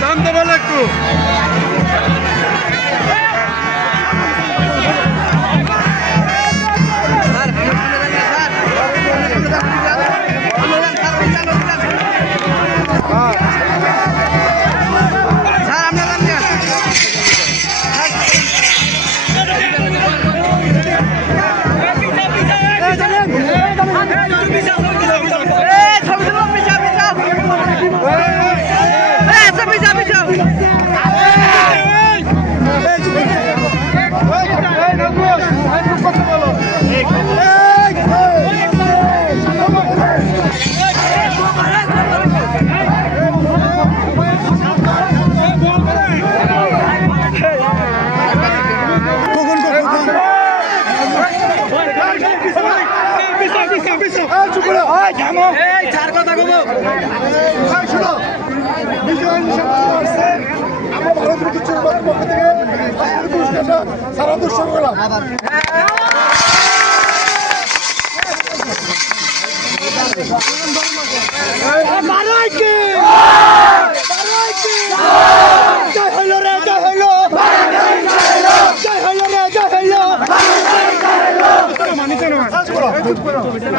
থামতে বলো একটু। সারা দর্শক করলাম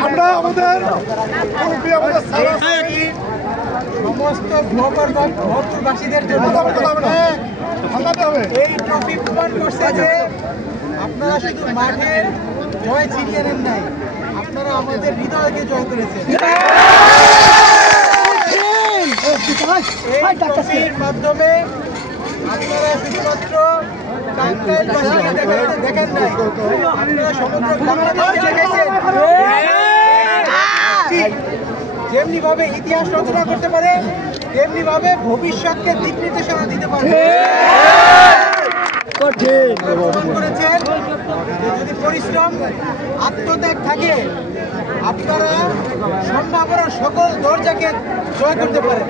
আমরা আমাদের সমস্ত ভোটবাসীদের জন্য এই ট্রফি প্রমাণ করছে যে আপনারা শুধু মাঠের জয় ছিনিয়ে নেন নাই, আপনারা আমাদের হৃদয়কে জয় করেছেন। এই ট্রফির মাধ্যমে আপনারা শুধুমাত্র টাঙ্গাইলবাসীকে দেখেন নাই, আপনারা সমগ্র বাংলাদেশকে দেখেছেন। যেমনি ভাবে ইতিহাস রচনা করতে পারে, তেমনি ভাবে ভবিষ্যৎকে দিক নির্দেশনা দিতে পারে। প্রমাণ করেছেন যে যদি পরিশ্রম আত্মত্যাগ থাকে, আপনারা সম্ভাবনার সকল দরজাকে জয় করতে পারেন।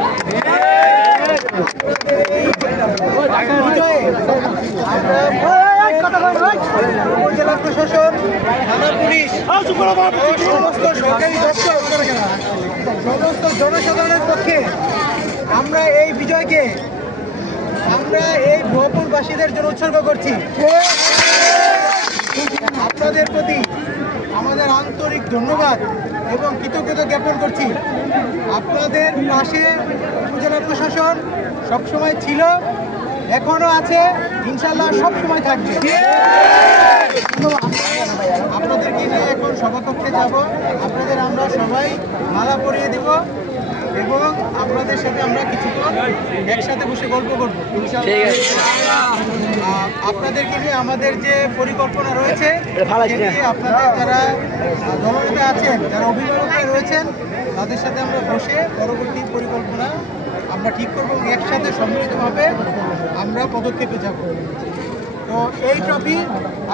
জেলা প্রশাসন, থানা পুলিশ, সমস্ত সরকারি দপ্তর, সমস্ত জনসাধারণের পক্ষে আমরা এই বিজয়কে আমরা এই ভোপুরবাসীদের জন্য উৎসর্গ করছি। আপনাদের প্রতি আমাদের আন্তরিক ধন্যবাদ এবং কৃতজ্ঞতা জ্ঞাপন করছি। আপনাদের পাশে উপজেলা প্রশাসন সবসময় ছিল, এখনো আছে, ইনশাল্লাহ সবসময় থাকবে। আপনাদেরকে নিয়ে এখন সভাকক্ষে যাব, আপনাদের আমরা সবাই মালা পরিয়ে দিব এবং আপনাদের সাথে আমরা কিছুক্ষণ একসাথে বসে গল্প করবো। আপনাদেরকে নিয়ে আমাদের যে পরিকল্পনা রয়েছে, আপনাদের যারা দলনেতা আছেন, যারা অভিভাবকরা রয়েছেন, তাদের সাথে আমরা বসে পরবর্তী পরিকল্পনা আমরা ঠিক করবো এবং একসাথে সম্মিলিতভাবে আমরা পদক্ষেপে যাব। তো এই ট্রফি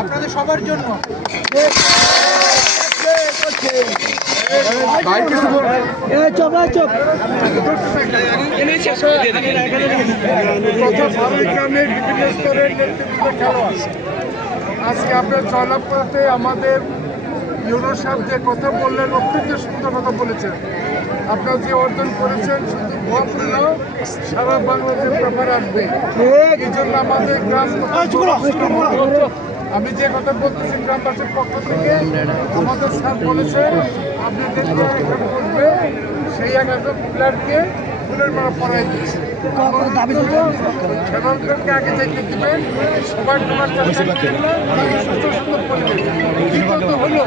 আপনাদের সবার জন্য। আজকে আপনার জয়লাভ করতে আমাদের ইউনুস সাহেব যে কথা বললেন, অত্যন্ত সুন্দর কথা বলেছেন। আপনারা যে অর্জন করেছেন শুধু ভোপুর না, সারা বাংলাদেশের ব্যাপারে আসবে। এই জন্য আমাদের গ্রাম, আমি যে কথা বলতেছি গ্রামবাসীর পক্ষ থেকে, আমাদের স্যার বলেছেন আপনি যে বলবে সেই একটা প্লেয়ারকে ফুলের মালা পরাই দিচ্ছে। খেলোয়াড়দেরকে আগে যাইতে দিবেন, সবাই তোমার সুস্থ সুন্দর পরিবেশ। বিগত হলো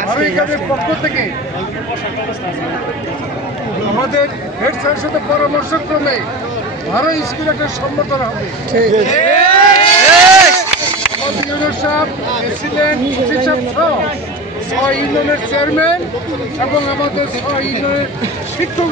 আরো এখানের পক্ষ থেকে আমাদের হেড স্যারের সাথে পরামর্শক্রমে আরো স্কুল একটা সম্বোধন হবে। আমাদের ইউনিয়ন সাহেব, প্রেসিডেন্ট, ইউনিয়নের চেয়ারম্যান এবং আমাদের ইউনিয়নের শিক্ষক